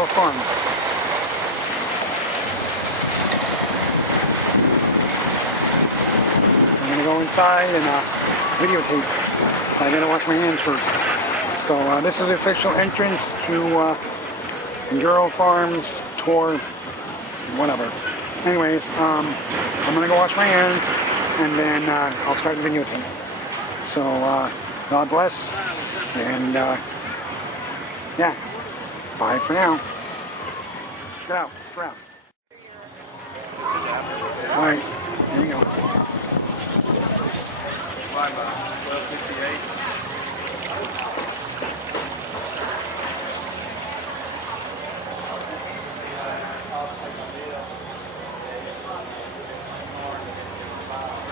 Girl Farms. I'm gonna go inside and videotape. I gotta wash my hands first. So this is the official entrance to Girl Farms tour, whatever. Anyways, I'm gonna go wash my hands and then I'll start the videotape. So God bless, and yeah, bye for now. Get out, strap. All right, here we go. 1258.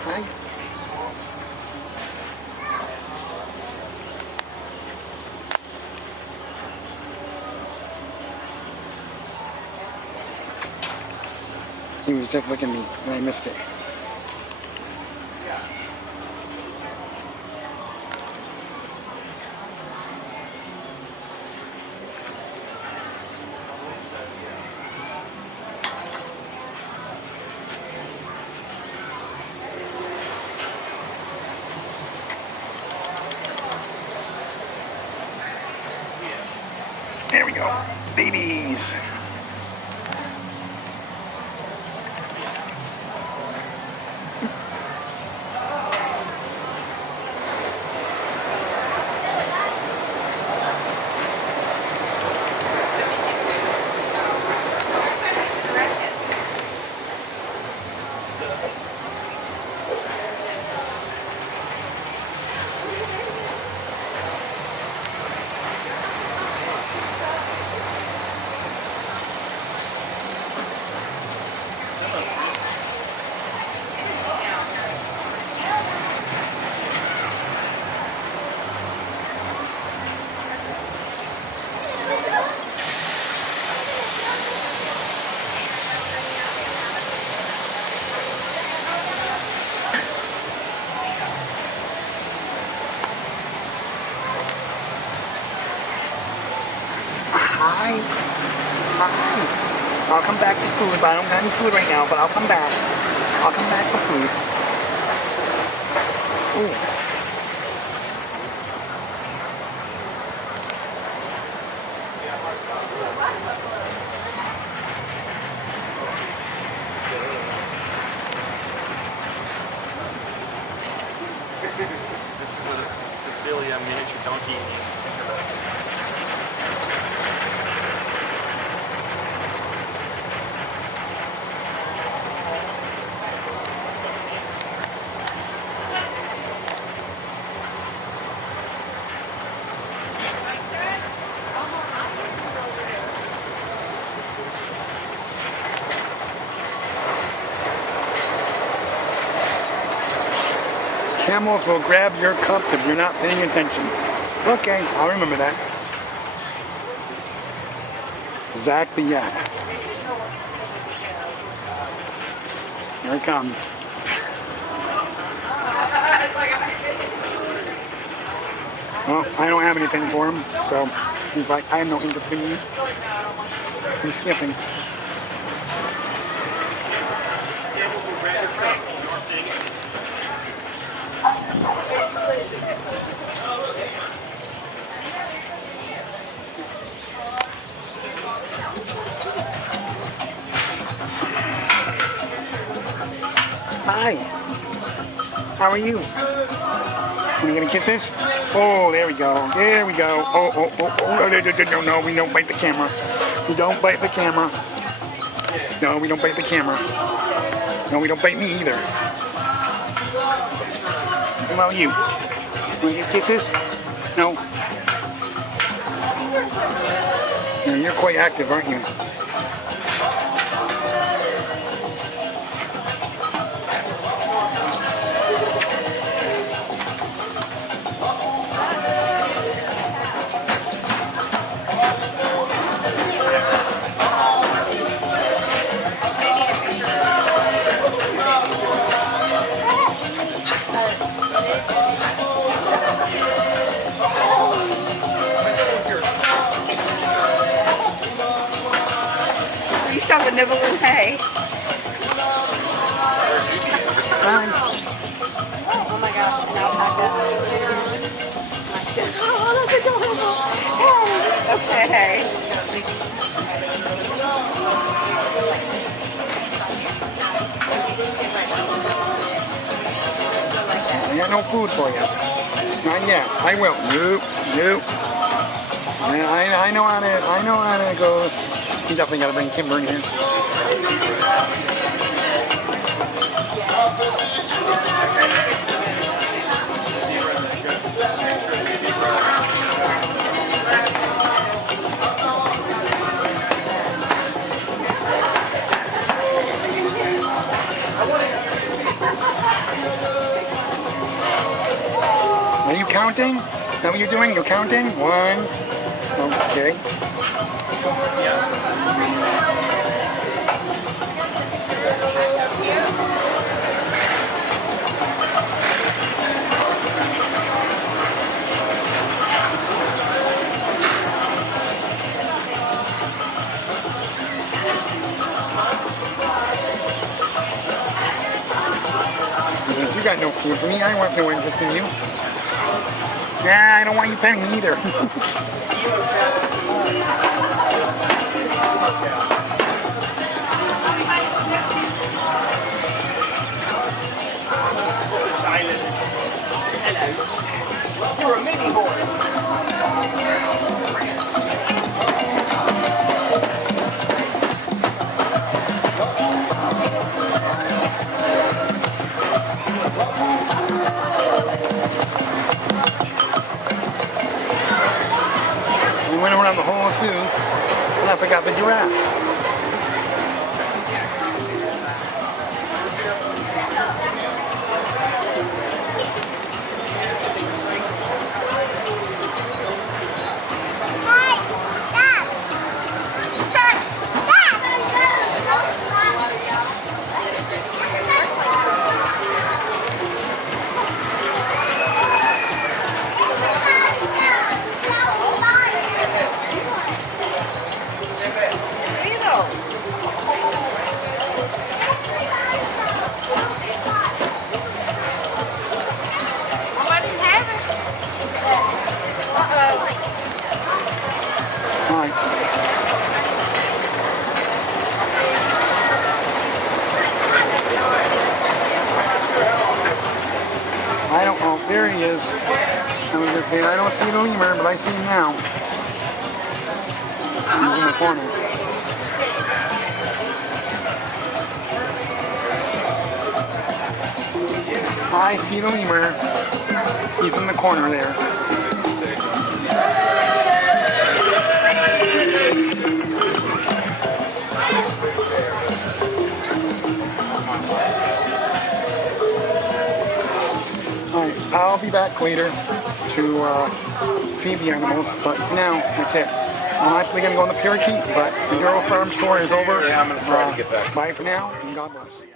Hi. He was just looking at me and I missed it. There we go. Babies. Hi. Hi. I'll come back for food, but I don't got any food right now, but I'll come back. I'll come back for food. Ooh. This is a Cecilia miniature donkey. Camels will grab your cup if you're not paying attention. Okay, I'll remember that. Zach the Yak. Here it comes. Well, I don't have anything for him, so he's like, I have no interest in you. He's sniffing. Hi. How are you? Are you gonna kiss this? Oh, there we go. There we go. Oh, no, we don't bite the camera. We don't bite the camera. No, we don't bite the camera. No, we don't bite me either. How about you? Want to get kisses? No. Yeah, you're quite active, aren't you? nibbling hay. Bye. Oh my gosh, an alpaca. Oh, that's adorable. Hey. I got no food for you. Not yet. I will. Nope. Nope. I know how to go. You definitely gotta bring Kimber in here. Are you counting? Is that what you're doing? You're counting? 1. Okay. You got no food for me. I want no interest in you. Nah, I don't want you petting me either. You're a mini boy. We went around the whole zoo, and I forgot the giraffe. Alright. I don't know. There he is. I was going to say, I don't see the lemur, but I see him now. He's in the corner. I see the lemur. He's in the corner there. Alright, I'll be back later to feed the animals, but for now, that's it. I'm actually going to go on the parakeet, but the Euro Farm store is over. Yeah, I'm going to try to get back. Bye for now, and God bless.